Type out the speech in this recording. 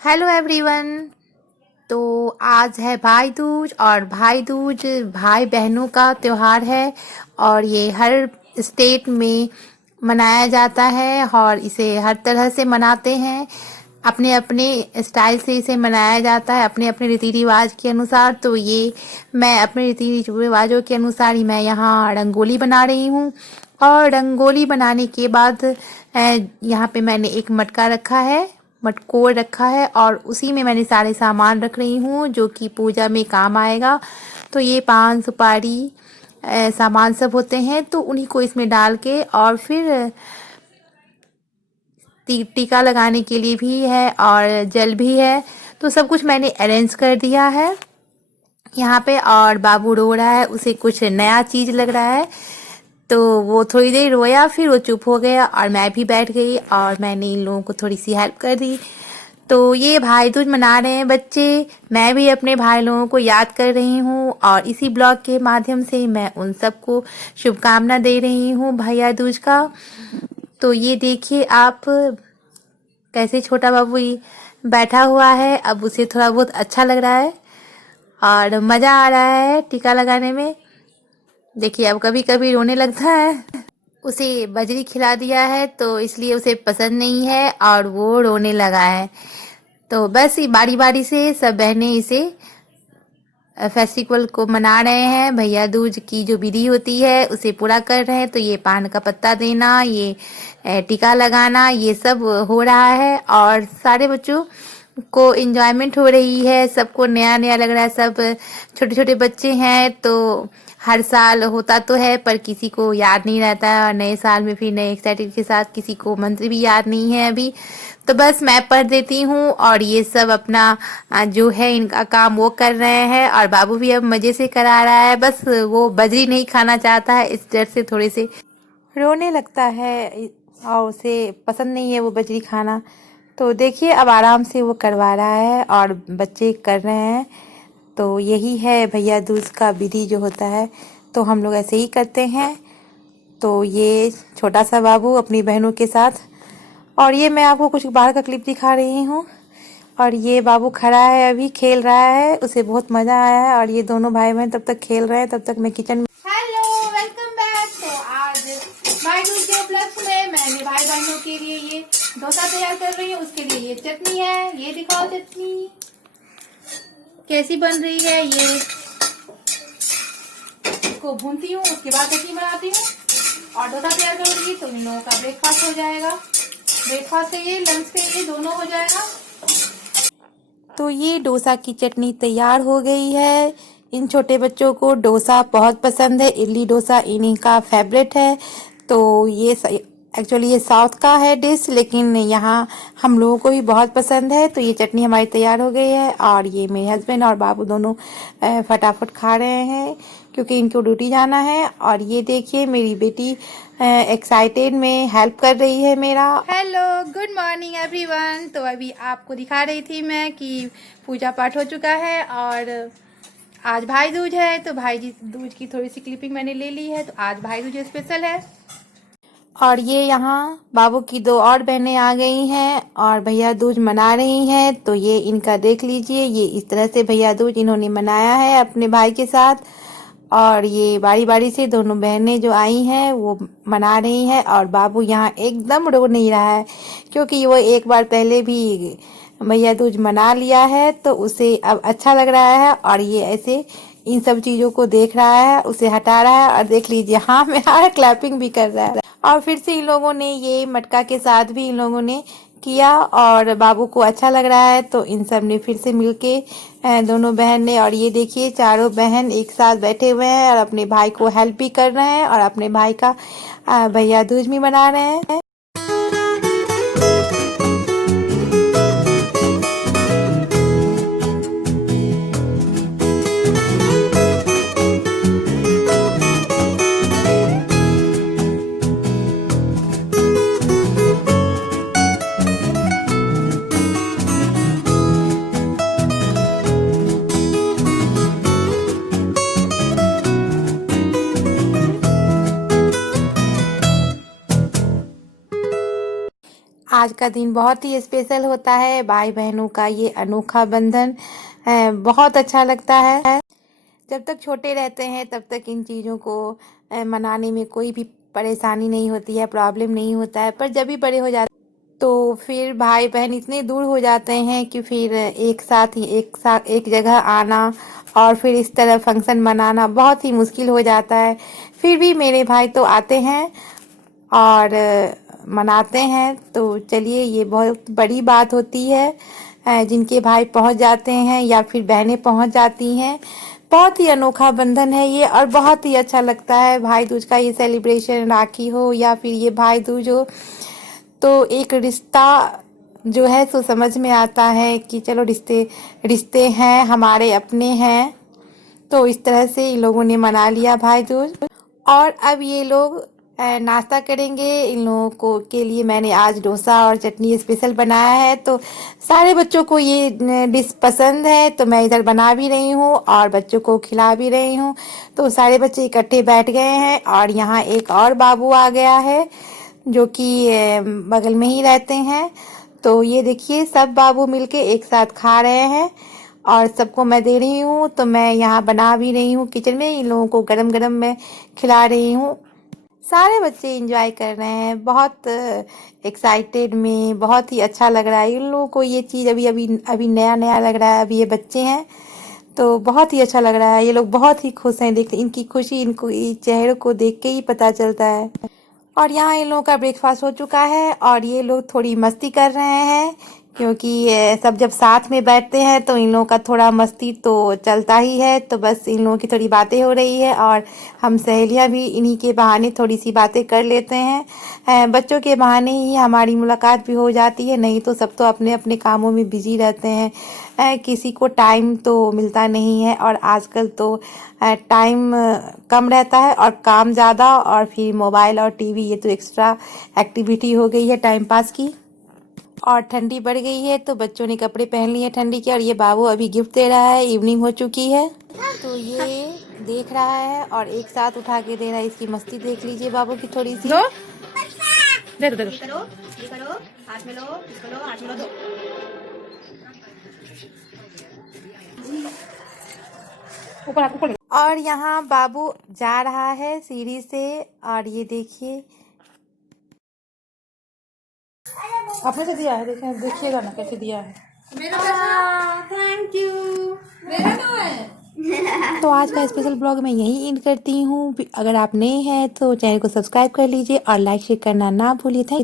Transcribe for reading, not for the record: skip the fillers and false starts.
Hello everyone. तो आज है भाई दूज और भाई दूज भाई बहनों का त्योहार है और ये हर स्टेट में मनाया जाता है और इसे हर तरह से मनाते हैं। अपने अपने स्टाइल से इसे मनाया जाता है, अपने अपने रीति रिवाज के अनुसार। तो ये मैं अपने रीति रिवाजों के अनुसार ही मैं यहाँ रंगोली बना रही हूँ। और रंगोली बनाने के बाद यहाँ पे मैंने एक मटका रखा है, मटकोर रखा है और उसी में मैंने सारे सामान रख रही हूँ जो कि पूजा में काम आएगा। तो ये पान सुपारी सामान सब होते हैं, तो उन्हीं को इसमें डाल के और फिर टीका लगाने के लिए भी है और जल भी है। तो सब कुछ मैंने अरेंज कर दिया है यहाँ पे। और बाबू रो रहा है, उसे कुछ नया चीज़ लग रहा है, तो वो थोड़ी देर रोया, फिर वो चुप हो गया और मैं भी बैठ गई और मैंने इन लोगों को थोड़ी सी हेल्प कर दी। तो ये भाई दूज मना रहे हैं बच्चे। मैं भी अपने भाई लोगों को याद कर रही हूँ और इसी ब्लॉग के माध्यम से मैं उन सबको शुभकामना दे रही हूँ भैया दूज का। तो ये देखिए आप, कैसे छोटा बाबू ये बैठा हुआ है। अब उसे थोड़ा बहुत अच्छा लग रहा है और मज़ा आ रहा है टीका लगाने में। देखिए अब कभी कभी रोने लगता है। उसे बजरी खिला दिया है तो इसलिए उसे पसंद नहीं है और वो रोने लगा है। तो बस बारी बारी से सब बहनें इसे फेस्टिवल को मना रहे हैं। भैया दूज की जो विधि होती है उसे पूरा कर रहे हैं। तो ये पान का पत्ता देना, ये टीका लगाना, ये सब हो रहा है और सारे बच्चों को एंजॉयमेंट हो रही है। सबको नया नया लग रहा है। सब छोटे छोटे बच्चे हैं, तो हर साल होता तो है पर किसी को याद नहीं रहता है और नए साल में फिर नए एक्साइटेड के साथ किसी को मंत्र भी याद नहीं है अभी। तो बस मैं पढ़ देती हूँ और ये सब अपना जो है इनका काम वो कर रहे हैं और बाबू भी अब मज़े से करा रहा है। बस वो बजरी नहीं खाना चाहता है, इस डर से थोड़े से रोने लगता है और उसे पसंद नहीं है वो बजरी खाना। तो देखिए अब आराम से वो करवा रहा है और बच्चे कर रहे हैं। तो यही है भैया दूज का विधि जो होता है, तो हम लोग ऐसे ही करते हैं। तो ये छोटा सा बाबू अपनी बहनों के साथ, और ये मैं आपको कुछ बाहर का क्लिप दिखा रही हूँ। और ये बाबू खड़ा है, अभी खेल रहा है, उसे बहुत मज़ा आया है और ये दोनों भाई बहन तब तक खेल रहे हैं, तब तक मैं किचन में। Hello, welcome back. तो आज भाई दूज के उपलक्ष्य में मैंने भाई बहनों के लिए ये डोसा तैयार कर रही हूँ। उसके लिए ये चटनी है, ये दिखाओ चटनी कैसी बन रही है। ये इसको भूनती हूँ, उसके बाद चटनी बनाती हूँ और डोसा तैयार करूँगी। तो इन लोगों का ब्रेकफास्ट हो जाएगा, ब्रेकफास्ट से ये लंच से ये दोनों हो जाएगा। तो ये डोसा की चटनी तैयार हो गई है। इन छोटे बच्चों को डोसा बहुत पसंद है, इडली डोसा इन्हीं का फेवरेट है। तो ये एक्चुअली ये साउथ का है डिश, लेकिन यहाँ हम लोगों को भी बहुत पसंद है। तो ये चटनी हमारी तैयार हो गई है और ये मेरे हस्बैंड और बाबू दोनों फटाफट खा रहे हैं क्योंकि इनको ड्यूटी जाना है। और ये देखिए मेरी बेटी एक्साइटेड में हेल्प कर रही है मेरा। Hello, good morning everyone. तो अभी आपको दिखा रही थी मैं कि पूजा पाठ हो चुका है और आज भाई दूज है। तो भाई दूज की थोड़ी सी क्लिपिंग मैंने ले ली है। तो आज भाई दूज स्पेशल है। और ये यहाँ बाबू की दो और बहनें आ गई हैं और भैया दूज मना रही हैं। तो ये इनका देख लीजिए, ये इस तरह से भैया दूज इन्होंने मनाया है अपने भाई के साथ। और ये बारी बारी से दोनों बहनें जो आई हैं वो मना रही हैं और बाबू यहाँ एकदम रो नहीं रहा है क्योंकि वो एक बार पहले भी भैया दूज मना लिया है। तो उसे अब अच्छा लग रहा है और ये ऐसे इन सब चीज़ों को देख रहा है, उसे हटा रहा है। और देख लीजिए, हाँ मैं क्लैपिंग भी कर रहा है। और फिर से इन लोगों ने ये मटका के साथ भी इन लोगों ने किया और बाबू को अच्छा लग रहा है। तो इन सब ने फिर से मिलके दोनों बहन ने, और ये देखिए चारों बहन एक साथ बैठे हुए हैं और अपने भाई को हेल्प भी कर रहे हैं और अपने भाई का भैया दूज भी मना रहे हैं। आज का दिन बहुत ही स्पेशल होता है। भाई बहनों का ये अनोखा बंधन बहुत अच्छा लगता है। जब तक छोटे रहते हैं तब तक इन चीज़ों को मनाने में कोई भी परेशानी नहीं होती है, प्रॉब्लम नहीं होता है। पर जब भी बड़े हो जाते तो फिर भाई बहन इतने दूर हो जाते हैं कि फिर एक जगह आना और फिर इस तरह फंक्शन मनाना बहुत ही मुश्किल हो जाता है। फिर भी मेरे भाई तो आते हैं और मनाते हैं। तो चलिए, ये बहुत बड़ी बात होती है जिनके भाई पहुंच जाते हैं या फिर बहनें पहुंच जाती हैं। बहुत ही अनोखा बंधन है ये और बहुत ही अच्छा लगता है। भाई दूज का ये सेलिब्रेशन, राखी हो या फिर ये भाई दूज हो, तो एक रिश्ता जो है सो समझ में आता है कि चलो रिश्ते रिश्ते हैं, हमारे अपने हैं। तो इस तरह से इन लोगों ने मना लिया भाई दूज। और अब ये लोग नाश्ता करेंगे। इन लोगों को के लिए मैंने आज डोसा और चटनी स्पेशल बनाया है। तो सारे बच्चों को ये डिश पसंद है, तो मैं इधर बना भी रही हूँ और बच्चों को खिला भी रही हूँ। तो सारे बच्चे इकट्ठे बैठ गए हैं और यहाँ एक और बाबू आ गया है जो कि बगल में ही रहते हैं। तो ये देखिए, सब बाबू मिलके एक साथ खा रहे हैं और सबको मैं दे रही हूँ। तो मैं यहाँ बना भी रही हूँ किचन में, इन लोगों को गरम गरम मैं खिला रही हूँ। सारे बच्चे एंजॉय कर रहे हैं, बहुत एक्साइटेड में, बहुत ही अच्छा लग रहा है। इन लोगों को ये चीज़ अभी अभी अभी नया नया लग रहा है। अभी ये बच्चे हैं तो बहुत ही अच्छा लग रहा है। ये लोग बहुत ही खुश हैं। देखते इनकी खुशी, इनको चेहरों को देख के ही पता चलता है। और यहाँ इन लोगों का ब्रेकफास्ट हो चुका है और ये लोग थोड़ी मस्ती कर रहे हैं क्योंकि सब जब साथ में बैठते हैं तो इन लोगों का थोड़ा मस्ती तो चलता ही है। तो बस इन लोगों की थोड़ी बातें हो रही है और हम सहेलियां भी इन्हीं के बहाने थोड़ी सी बातें कर लेते हैं। बच्चों के बहाने ही हमारी मुलाकात भी हो जाती है, नहीं तो सब तो अपने अपने कामों में बिजी रहते हैं। किसी को टाइम तो मिलता नहीं है और आजकल तो टाइम कम रहता है और काम ज़्यादा, और फिर मोबाइल और टीवी ये तो एक्स्ट्रा एक्टिविटी हो गई है टाइम पास की। और ठंडी बढ़ गई है तो बच्चों ने कपड़े पहन लिए ठंडी के, और ये बाबू अभी गिफ्ट दे रहा है। इवनिंग हो चुकी है तो ये देख रहा है और एक साथ उठा के दे रहा है। इसकी मस्ती देख लीजिए बाबू की थोड़ी सी। दे दो, ये करो, हाथ में लो, इसको लो, हाथ में लो, दो। ऊपर। और यहाँ बाबू जा रहा है सीढ़ी से और ये देखिए, आपने से दिया है, देखिएगा ना कैसे दिया है। Thank you. मेरा तो है। तो आज का स्पेशल ब्लॉग मैं यही एंड करती हूँ। अगर आप नए हैं तो चैनल को सब्सक्राइब कर लीजिए और लाइक शेयर करना ना भूलिए। थैंक